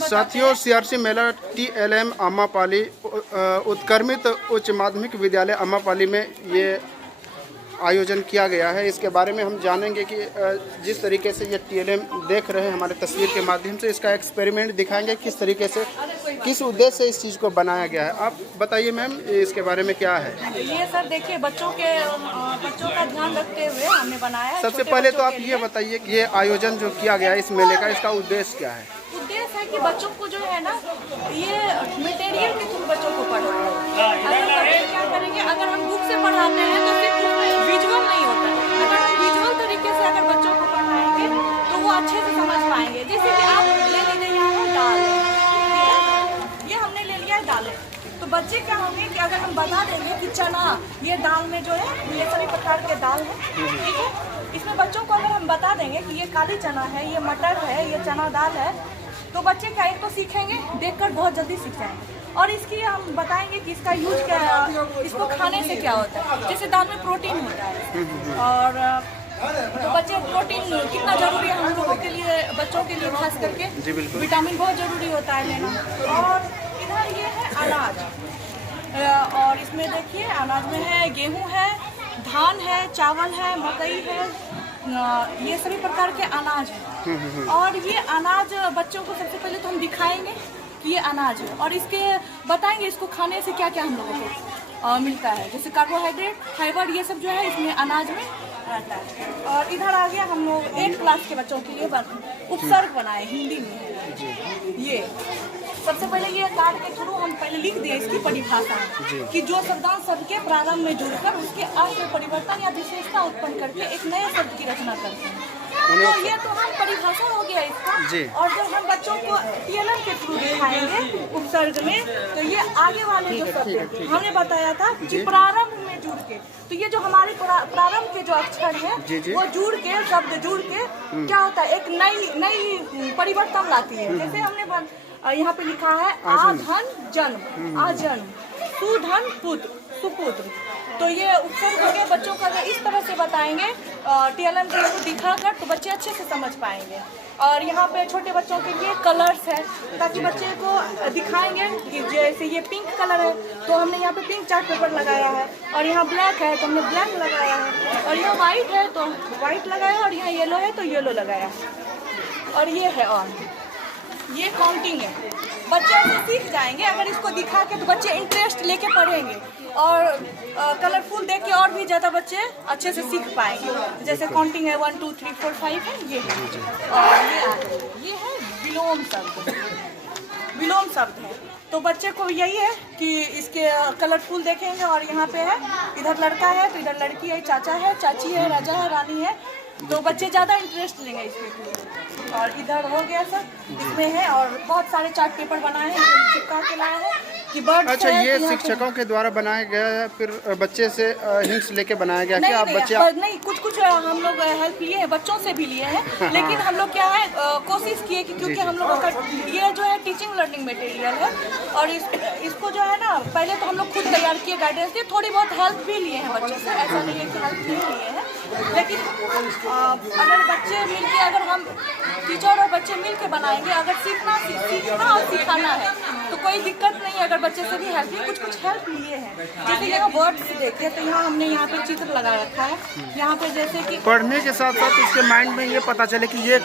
साथियों, सीआरसी मेला टीएलएम अम्मापाली उत्क्रमित उच्च माध्यमिक विद्यालय अम्मापाली में ये आयोजन किया गया है। इसके बारे में हम जानेंगे कि जिस तरीके से ये टीएलएम देख रहे हैं हमारे तस्वीर के माध्यम से, इसका एक्सपेरिमेंट दिखाएंगे किस तरीके से, किस उद्देश्य से इस चीज़ को बनाया गया है। आप बताइए मैम, इसके बारे में क्या है? ये सर देखिए, बच्चों का ध्यान रखते हुए हमने बनाया है। सबसे पहले तो आप ये बताइए कि ये आयोजन जो किया गया है इस मेले का, इसका उद्देश्य क्या है? उद्देश्य है कि बच्चों को जो है ना, ये मटेरियल के थ्रू बच्चों को पढ़ाना है। अगर बच्चे क्या करेंगे, अगर हम बुक से पढ़ाते हैं तो सिर्फ उसमें विजुअल नहीं होता है। अगर हम विजुअल तरीके से अगर बच्चों को पढ़ाएंगे तो वो अच्छे से समझ पाएंगे। जैसे कि आप ले लीजिए, यहाँ है दाल, ये हमने ले लिया है दालें। तो बच्चे क्या होंगे कि अगर हम बता देंगे कि चना, ये दाल में जो है ये सभी प्रकार के दाल है, ठीक है। इसमें बच्चों को अगर हम बता देंगे कि ये काली चना है, ये मटर है, ये चना दाल है, तो बच्चे क्या इसको सीखेंगे, देखकर बहुत जल्दी सीख जाएंगे। और इसकी हम बताएंगे कि इसका यूज क्या है, इसको खाने से क्या होता है। जैसे दाल में प्रोटीन होता है, और तो बच्चे प्रोटीन कितना जरूरी है हम लोगों के लिए, बच्चों के लिए खास करके विटामिन बहुत जरूरी होता है लेना। और इधर ये है अनाज, और इसमें देखिए अनाज में है गेहूँ है, धान है, चावल है, मकई है, ये सभी प्रकार के अनाज हैं। और ये अनाज बच्चों को सबसे पहले तो हम दिखाएंगे कि ये अनाज है, और इसके बताएंगे इसको खाने से क्या क्या हम लोगों को मिलता है। जैसे कार्बोहाइड्रेट, फाइबर, ये सब जो है इसमें अनाज में रहता है। और इधर आ गया हम लोग 8 क्लास के बच्चों के लिए उपसर्ग बनाए हिंदी में। ये सबसे पहले ये कार्ड के थ्रू हम पहले लिख दिए इसकी परिभाषा कि जो शब्दांश शब्द के प्रारंभ में जुड़कर उसके अर्थ में परिवर्तन या विशेषता उत्पन्न करके एक नए शब्द की रचना करते हैं। तो ये तो हम परिभाषा हो गया इसका। और जब हम बच्चों को टीएलएम के थ्रू दिखाएंगे उपसर्ग में, तो ये आगे वाले जो शब्द हमने बताया था कि प्रारंभ में जुड़ के, तो ये जो हमारे प्रारंभ के जो अक्षर है वो जुड़ के, शब्द जुड़ के क्या होता है, एक नई परिवर्तन लाती है। जैसे हमने यहाँ पे लिखा है आधन जन्म, आजन्म, सुधन पुत्र, सुपुत्र। तो ये उपसर्ग के बच्चों को अगर इस तरह से बताएंगे टीएलएम को दिखाकर, तो बच्चे अच्छे से समझ पाएंगे। और यहाँ पे छोटे बच्चों के लिए कलर्स है, ताकि बच्चे को दिखाएंगे कि जैसे ये पिंक कलर है तो हमने यहाँ पे पिंक चार्ट पेपर लगाया है, और यहाँ ब्लैक है तो हमने ब्लैक लगाया है, और यहाँ वाइट है तो वाइट लगाया, और यहाँ येलो है तो येलो लगाया है। और ये है, और ये काउंटिंग है। बच्चे ऐसे सीख जाएंगे अगर इसको दिखा के, तो बच्चे इंटरेस्ट लेके पढ़ेंगे, और कलरफुल देख के और भी ज़्यादा बच्चे अच्छे से सीख पाएंगे। जैसे काउंटिंग है 1 2 3 4 5 है, ये है। और ये है विलोम शब्द, विलोम शब्द है। तो बच्चे को यही है कि इसके कलरफुल देखेंगे, और यहाँ पे है, इधर लड़का है तो इधर लड़की है, चाचा है, चाची है, राजा है, रानी है, तो बच्चे ज़्यादा इंटरेस्ट लेंगे इसके। और इधर हो गया सर, इसमें है, और बहुत सारे चार्ट पेपर बनाए हैं, चिपका के लाए हैं कि बर्ड्स। अच्छा, ये शिक्षकों के द्वारा बनाया गया है, फिर बच्चे से हिंट्स लेके बनाया गया कि आप बच्चे नहीं, कुछ हम लोग हेल्प लिए हैं, बच्चों से भी लिए हैं। लेकिन हम लोग क्या है, कोशिश किए कि क्योंकि हम लोगों का ये जो है टीचिंग लर्निंग मटेरियल है, और इसको जो है ना, पहले तो हम लोग खुद तैयार किए, गाइडेंस दिए, थोड़ी बहुत हेल्प भी लिए हैं बच्चों से, ऐसा नहीं है कि हेल्प नहीं लिए हैं। लेकिन अगर बच्चे मिलके, अगर हम टीचर और बच्चे मिलके बनाएंगे, अगर सीखना और सिखाना है तो कोई दिक्कत नहीं है। अगर बच्चे से भी हेल्प लिए, कुछ हेल्प लिए हैं। जैसे यहाँ वर्ड्स देखिए, तो यहाँ हमने यहाँ पे चित्र लगा रखा है, यहाँ पे जैसे कि पढ़ने के साथ साथ उसके माइंड में ये पता चले कि ये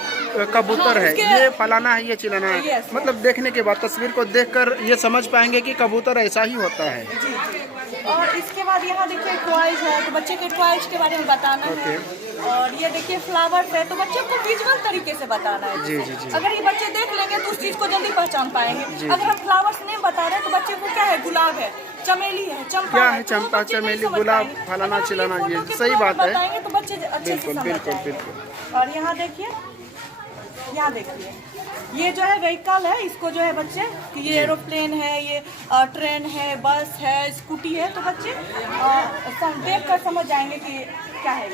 कबूतर है, ये फलाना है, ये चिलाना है। मतलब देखने के बाद, तस्वीर को देखकर ये समझ पाएंगे कि कबूतर ऐसा ही होता है। और इसके बाद यहाँ देखिए टॉयज है, तो बच्चे के टॉयज के बारे में बताना है। और ये देखिए फ्लावर्स है, तो बच्चे को विजुअल तरीके से बताना है। जी। अगर ये बच्चे देख लेंगे तो उस चीज़ को जल्दी पहचान पाएंगे। अगर हम फ्लावर्स नहीं बता रहे तो बच्चे को क्या है, गुलाब है, चमेली है, चंपा क्या है, चंपा, चमेली, गुलाब, फलाना चिलाना, ये सही बात है। बताएंगे तो बच्चे अच्छे से समझ जाएंगे। और यहाँ देखिए, यहाँ देखिए, ये जो है व्हीकल है, इसको जो है बच्चे कि ये एरोप्लेन है, ये ट्रेन है, बस है, स्कूटी है, तो बच्चे देख कर समझ जाएंगे कि क्या है।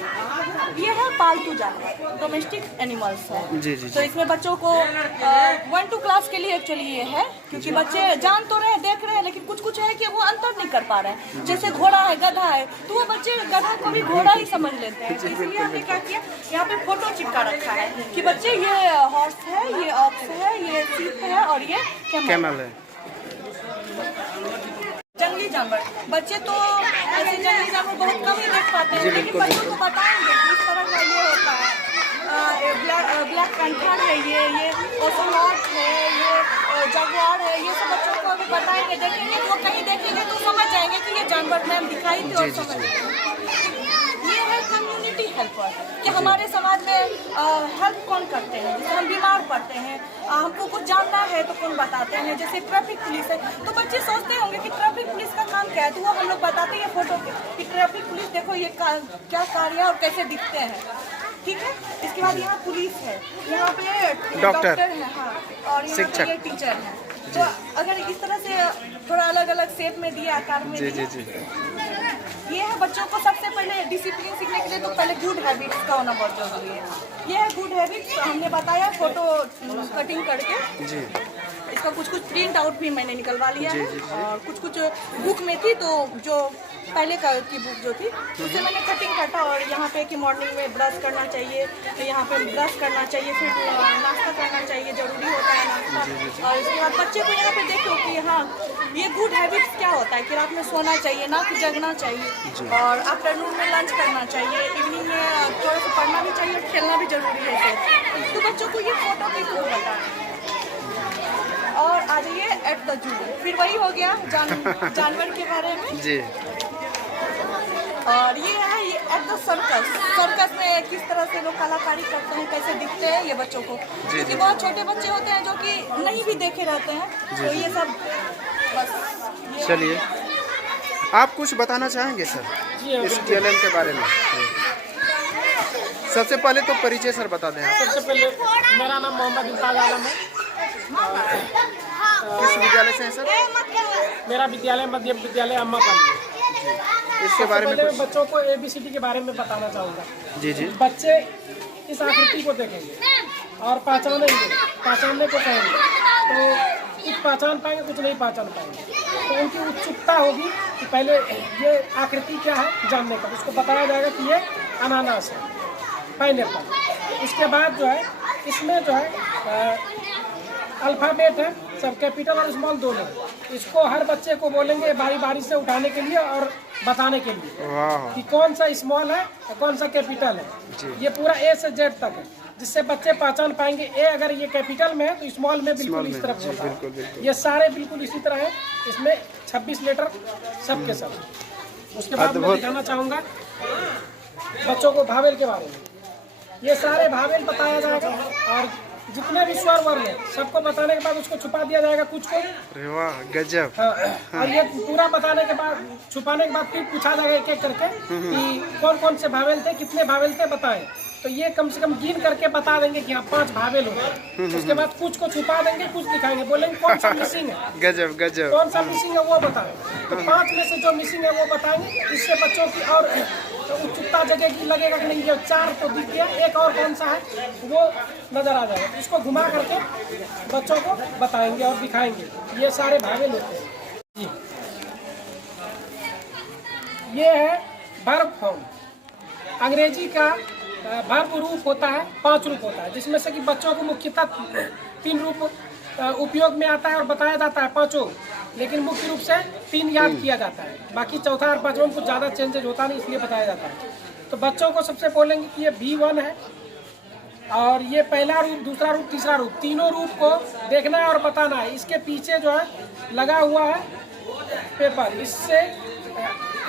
ये है पालतू जानवर, डोमेस्टिक एनिमल्स है। जी। तो इसमें बच्चों को 1 2 क्लास के लिए ही एक्चुअली ये है, क्योंकि बच्चे जान तो रहे हैं, देख रहे हैं, लेकिन कुछ कुछ है कि वो अंतर नहीं कर पा रहे हैं। जैसे घोड़ा है, गधा है, तो वो बच्चे गधा को भी घोड़ा ही समझ लेते हैं। इसलिए हमने क्या किया, यहाँ पे फोटो चिपका रखा है कि बच्चे ये हॉर्स है, ये ऑक्स है, ये सीप है और ये कैमल है। जंगली जानवर बच्चे तो ऐसे जंगली जानवर बहुत कम ही देख पाते हैं, लेकिन बच्चों को बताएंगे किस तरह का ये होता है। ब्लैक पैंथर है, ये ओसेलॉट है, ये जगुआर है, ये सब बच्चों को अभी बताएंगे, देखेंगे तो कहीं देखेंगे तो समझ जाएंगे कि ये जानवर मैम दिखाई थी और समझ। ये है कम्युनिटी हेल्पर कि हमारे समाज में हेल्प कौन करते हैं। जैसे हम बीमार पड़ते हैं, हमको कुछ जानना है तो कौन बताते हैं। जैसे ट्रैफिक पुलिस है, तो बच्चे सोचते होंगे कि ट्रैफिक पुलिस का काम क्या है, तो वो हम लोग बताते हैं फोटो कि ट्रैफिक पुलिस देखो ये क्या कार्य है और कैसे दिखते हैं। ठीक है, इसके बाद यहाँ पुलिस है, यहाँ पे डॉक्टर है, हाँ, और यहाँ पे ये टीचर है। तो अगर इस तरह से थोड़ा अलग अलग शेप में दिया, आकार में ये है बच्चों को सबसे पहले डिसिप्लिन सीखने के लिए तो पहले गुड हैबिट्स का होना बहुत जरूरी है। ये है गुड हैबिट्स, हमने बताया फोटो कटिंग करके जी। इसका कुछ कुछ प्रिंट आउट भी मैंने निकलवा लिया है और कुछ कुछ बुक में थी, तो जो पहले की बुक जो थी उससे मैंने कटिंग काटा। और यहाँ पे कि मॉर्निंग में ब्रश करना चाहिए, तो यहाँ पे ब्रश करना चाहिए, फिर नाश्ता करना चाहिए, जरूरी होता है नाश्ता। और इसके बाद बच्चे को यहाँ पे देखो कि हाँ ये गुड हैबिट्स क्या होता है कि रात में सोना चाहिए ना, कि जगना चाहिए, और आफ्टरनून में लंच करना चाहिए, इवनिंग में थोड़ा सा पढ़ना भी चाहिए और खेलना भी जरूरी है। तो बच्चों को ये फोटो के थ्रू बताएं। और आ जाइए एट द जू, फिर वही हो गया जानवर के बारे में जी। और ये है ये एट द सर्कस में किस तरह से लोग कलाकारी करते हैं, कैसे दिखते हैं ये बच्चों को, क्योंकि बहुत छोटे बच्चे होते हैं जो कि नहीं भी देखे रहते हैं। तो ये सब बस। चलिए, आप कुछ बताना चाहेंगे सर इस TLM के बारे में? सबसे पहले तो परिचय सर बता दें। सबसे पहले मेरा नाम मोहम्मद इम्ताज आलम है। किस विद्यालय से हैं सर? मेरा विद्यालय मध्य विद्यालय अम्मापाली। इसके बारे में मैं बच्चों को ABCD के बारे में बताना चाहूँगा। जी जी। बच्चे इस आकृति को देखेंगे और पहचानने को कहेंगे, तो कुछ पहचान पाएंगे, कुछ नहीं पहचान पाएंगे। तो उनकी उत्सुकता होगी कि पहले ये आकृति क्या है जानने का। उसको बताया जाएगा कि ये अनानास है, पाइनएप्पल। उसके बाद जो है इसमें जो है अल्फ़ाबेट है, सब कैपिटल और स्मॉल दोनों। इसको हर बच्चे को बोलेंगे बारी बारी से उठाने के लिए और बताने के लिए कि कौन सा स्मॉल है और कौन सा कैपिटल है। ये पूरा A से Z तक है, जिससे बच्चे पहचान पाएंगे। A अगर ये कैपिटल में है तो स्मॉल में बिल्कुल इस तरफ होता है। ये सारे बिल्कुल इसी तरह है। इसमें 26 लेटर सब के सब। उसके बाद मैं दिखाना चाहूँगा बच्चों को भावेल के बारे में। ये सारे भावेल बताया जाएगा और जितने भी स्वर वर्ण है सबको बताने के बाद उसको छुपा दिया जाएगा कुछ को। वाह गजब। हाँ, और ये पूरा बताने के बाद छुपाने के बाद फिर पूछा जाएगा एक एक करके कि कौन कौन से भावेल थे, कितने भावेल थे बताएं। तो ये कम से कम गिन करके बता देंगे कि हाँ 5 भावेल होते हैं। उसके बाद कुछ को छुपा देंगे, कुछ दिखाएंगे, बोलेंगे कौन सा मिसिंग है। गजब गजब। कौन सा मिसिंग है वो बताएं। तो 5 में से जो मिसिंग है वो बताएंगे। इससे बच्चों की और उत्सुकता जगेगी, लगेगा कि नहीं ये 4 तो दिख गया, एक और कौन सा है वो नजर आ जाएगा। इसको घुमा करके बच्चों को बताएंगे और दिखाएंगे। ये सारे भावेल होते हैं। ये है वर्ब फॉर्म। अंग्रेजी का वर्ब रूप होता है, 5 रूप होता है, जिसमें से कि बच्चों को मुख्यतः 3 रूप उपयोग में आता है और बताया जाता है 5, लेकिन मुख्य रूप से 3 याद किया जाता है। बाकी चौथा और पांचवा में कुछ ज़्यादा चेंजेज होता नहीं, इसलिए बताया जाता है। तो बच्चों को सबसे बोलेंगे कि ये V1 है और ये पहला रूप, दूसरा रूप, तीसरा रूप, तीनों रूप को देखना है और बताना है। इसके पीछे जो है लगा हुआ है पेपर, इससे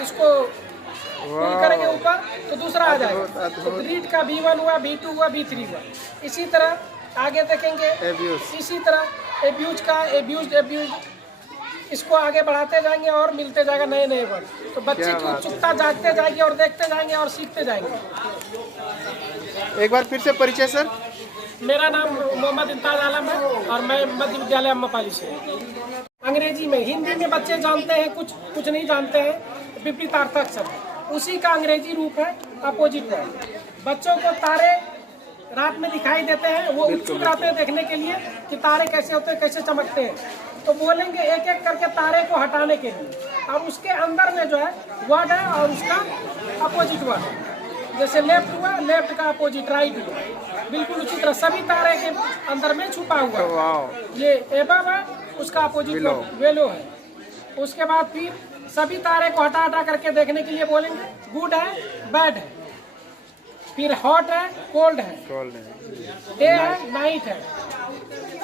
इसको पुल करेंगे ऊपर तो दूसरा आ जाएगा। तो रीड का V1 हुआ, V2 हुआ, V3 हुआ। इसी तरह आगे देखेंगे, इसी तरह एब्यूज का एब्यूज, इसको आगे बढ़ाते जाएंगे और मिलते जाएगा नए नए वर्ड। तो बच्चे की उत्सुकता जागते जाएगी और देखते जाएंगे और सीखते जाएंगे। एक बार फिर से परिचय सर। मेरा नाम मोहम्मद इम्ताज आलम है और मैं मध्य विद्यालय अम्मापाली से। अंग्रेजी में, हिंदी में बच्चे जानते हैं, कुछ नहीं जानते हैं। विपरीतार्थक शब्द उसी का अंग्रेजी रूप है, अपोजिट वर्ड। बच्चों को तारे रात में दिखाई देते हैं, वो उत्सुक रहते हैं देखने के लिए कि तारे कैसे होते हैं, कैसे चमकते हैं। तो बोलेंगे एक एक करके तारे को हटाने के लिए, और उसके अंदर में जो है वर्ड है और उसका अपोजिट वर्ड है। जैसे लेफ्ट हुआ, लेफ्ट का अपोजिट राइट हुआ, बिल्कुल उसी तरह सभी तारे के अंदर में छुपा हुआ है। ये एबव है, उसका अपोजिट वेलो है। उसके बाद फिर सभी तारे को हटा हटा करके देखने के लिए बोलेंगे गुड है, बैड है, फिर हॉट है, कोल्ड है, डे है, नाइट है,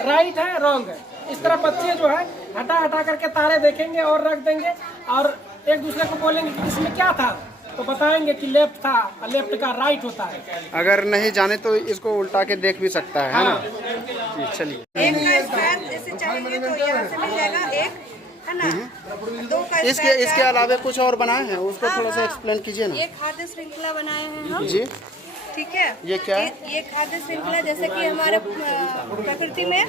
राइट है, रॉन्ग है। इस तरह बच्चे जो है हटा हटा करके तारे देखेंगे और रख देंगे, और एक दूसरे को बोलेंगे कि इसमें क्या था, तो बताएंगे कि लेफ्ट था, लेफ्ट का राइट होता है। अगर नहीं जाने तो इसको उल्टा के देख भी सकता है ना। चलिए, एक का स्क्वायर जैसे चाहेंगे तो यहाँ से मिल जाएगा एक, है ना। दो का इसके अलावा कुछ और बनाए हैं, उसको थोड़ा सा एक्सप्लेन कीजिए ना। ये खाद्य श्रृंखला बनाए हैं हम, जी, ठीक है। ये क्या है? ये खाद्य श्रृंखला जैसे कि हमारे प्रकृति में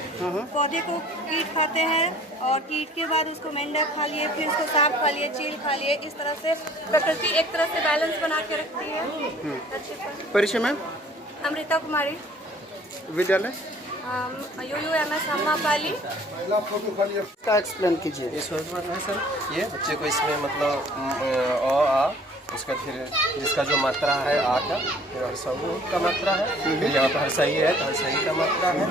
पौधे को कीट खाते हैं, और कीट के बाद उसको मेंढक खा लिए, फिर उसको सांप खा लिए, चील खा लिए। इस तरह से प्रकृति एक तरह से बैलेंस बना के रखती है। अच्छे से। परिचय मैम? अमृता कुमारी, विद्यालय UUMS अम्मापाली। का एक्सप्लेन कीजिए। है सर, ये बच्चे को इसमें मतलब अ आ, उसका फिर जिसका जो मात्रा है आ का, फिर हर्षऊ का मात्रा है, फिर यहाँ पर हर्षई है तो हर्षई का मात्रा है,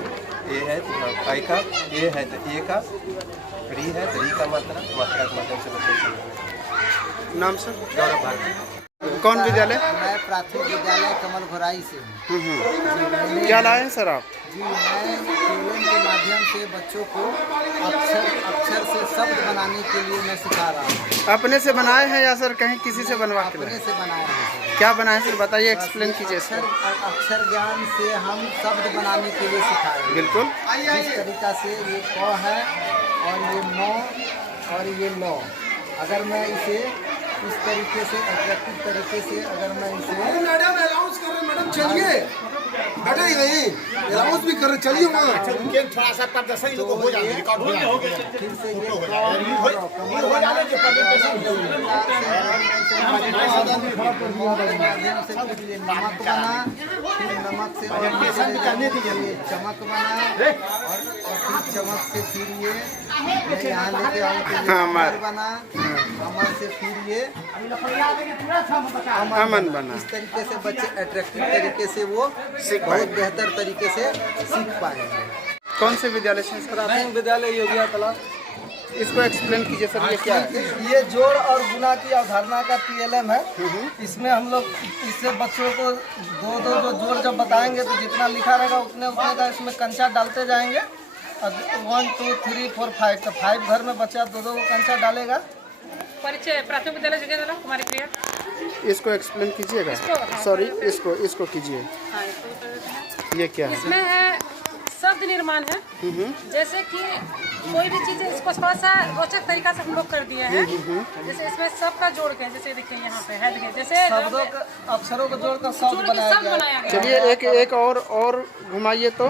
ए है तो यहाँ आई का, ए है तो ए का, री है तो री का मात्रा के माध्यम से बच्चे। नाम सर? गौरव भारती। कौन विद्यालय? मैं प्राथमिक विद्यालय कमल घोराई से हूँ। क्या लाए हैं सर आप? जी, मैं खेलन के माध्यम से बच्चों को अक्षर से शब्द बनाने के लिए मैं सिखा रहा हूँ। अपने से बनाए हैं या सर कहीं किसी से बनवा के अपने लाए? से बनाया है। क्या बनाए सर, बताइए, एक्सप्लेन कीजिए सर। अक्षर ज्ञान से हम शब्द बनाने के लिए सिखाए। बिल्कुल। जिस तरीका से ये क है और ये नौ और ये नौ, अगर मैं इसे इस तरीके से अट्रैक्टिव तरीके से अगर मैं इसे मैडम अलाउंस कर रहे, मैडम चलिए, बैठे ही नहीं, अलाउंस भी कर रहे, चलिए वहाँ। थोड़ा सा प्रदर्शन हो जाए, रिकॉर्ड हो जाए, फिर से ये हो जाने के माध्यम से फिर ये नमक बना, फिर नमक से ये चमक बना, और फिर चमक से फिर ये यहाँ लेके आओ तो ये अमर बना, अमर से फिर ये अमन बना। इस तरीके से बच्चे अट्रैक्टिव तरीके से वो बहुत बेहतर तरीके से सीख पाएंगे। कौन से विद्यालय से सर आप? विद्यालय योगिया तालाब। इसको एक्सप्लेन कीजिए सर, ये क्या है? ये जोड़ और गुना की अवधारणा का PLM है। इसमें हम लोग इससे बच्चों को दो दो जो जोड़ जब बताएंगे तो जितना लिखा रहेगा उतने उतने का इसमें कंचा डालते जाएंगे। 1 2 3 4 5 तो 5 घर में बच्चा दो दो कंचा डालेगा। परिचय प्राथमिक विद्यालय जगह कुमारी प्रिया। इसको एक्सप्लेन कीजिएगा। सॉरी, इसको कीजिए। ये क्या है? इसमें है शब्द निर्माण है, जैसे कि कोई भी चीज़ है इसको थोड़ा सा रोचक तरीका से हम लोग कर दिए हैं। जैसे इसमें सब का जोड़ के, जैसे देखिए यहाँ पे है, देखिए जैसे शब्दों का अक्षरों को जोड़कर शब्द बनाया गया है। चलिए एक और घुमाइए तो।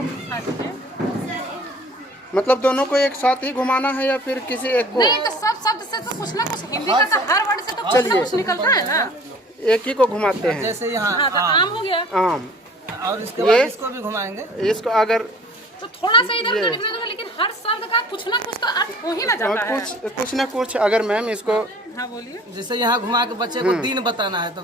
मतलब दोनों को एक साथ ही घुमाना है या फिर किसी एक को? नहीं, तो सब शब्द से तो कुछ ना कुछ, हिंदी का तो हर वर्ड से तो कुछ ना कुछ निकलता है ना। एक ही को घुमाते हैं। जैसे यहाँ तो आम हो गया, आम, और इसके बाद इसको भी घुमाएंगे। इसको अगर तो थोड़ा सा इधर उधर निकलेगा, लेकिन हर शब्द का कुछ ना कुछ तो अर्थ हो ही ना जाता है। कुछ ना कुछ। अगर मैम इसको, हाँ बोलिए। जैसे यहाँ घुमा के बच्चे को दिन बताना है तो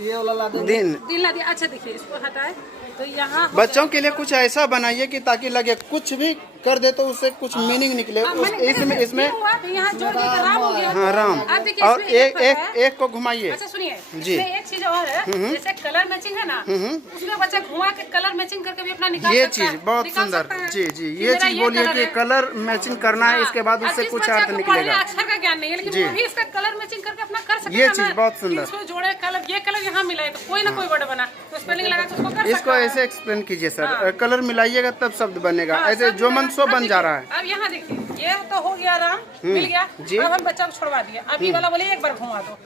ये वाला ला देंगे। दिन ला दिया। अच्छा देखिए, इसको हटाए तो यहाँ बच्चों के लिए कुछ ऐसा बनाइए कि ताकि लगे कुछ भी कर दे तो उससे कुछ मीनिंग निकले। इसमें यहाँ जोड़ के राम हो गया। हाँ, राम। अब देखिए और इसमें एक को घुमाइए। अच्छा सुनिए, जी। इसमें एक चीज और है, जैसे कलर मैचिंग है ना, उसमें बच्चा घुमा के कलर मैचिंग करके भी अपना निकाल ये सकता है। चीज बहुत सुंदर। जी, ये चीज बोलिए कि कलर मैचिंग करना है, इसके बाद उससे कुछ अर्थ निकलेगा। अक्षर का ज्ञान नहीं है, लेकिन वो भी इसका कलर मैचिंग करके अपना कर सकता है। ये चीज बहुत सुंदर। इसको जोड़े कलर, ये कलर यहाँ मिला है तो कोई ना कोई वर्ड बना तो स्पेलिंग लगा के उसको कर इसको सकता है। ऐसे एक्सप्लेन कीजिए सर। कलर मिलाइएगा तब शब्द बनेगा। ऐसे जो मन सो बन जा रहा है। अब यहाँ देखिए, ये तो हो गया राम, मिल गया। जी। अब हम बच्चा को छोड़वा दिया। अब ये वाला बोले एक बार घुमा दो,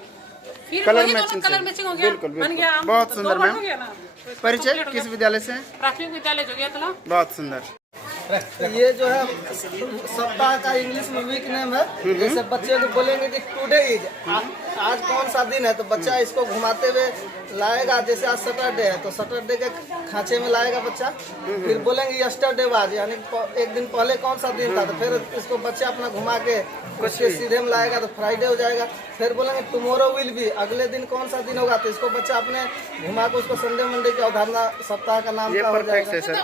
फिर कलर वही दोनों मैचिंग कलर से। मैचिंग हो गया, बिल्कुल, बन गया आम। बहुत तो सुंदर दो वर्ड मैम। हो गया ना। तो इसको परिचय complete हो किस गया। विद्यालय से? प्राथमिक विद्यालय जोगिया तालाब। बहुत सुंदर। तो ये जो है सप्ताह का इंग्लिश में वीक नेम है। जैसे बच्चे को बोलेंगे कि टुडे इज, आज कौन सा दिन है, तो बच्चा इसको घुमाते हुए लाएगा। जैसे आज सैटरडे है तो सैटरडे के खांचे में लाएगा बच्चा। फिर बोलेंगे यस्टरडे वाज, यानी एक दिन पहले कौन सा दिन था, तो फिर इसको बच्चा अपना घुमा के उसके सीधे में लाएगा तो फ्राइडे हो जाएगा। फिर बोलेंगे टुमारो विल बी, अगले दिन कौन सा दिन होगा, तो इसको बच्चा अपने घुमा के उसको संडे मंडे की अवधारणा सप्ताह का नाम ये का हो परफेक्ट जाएगा। है सर।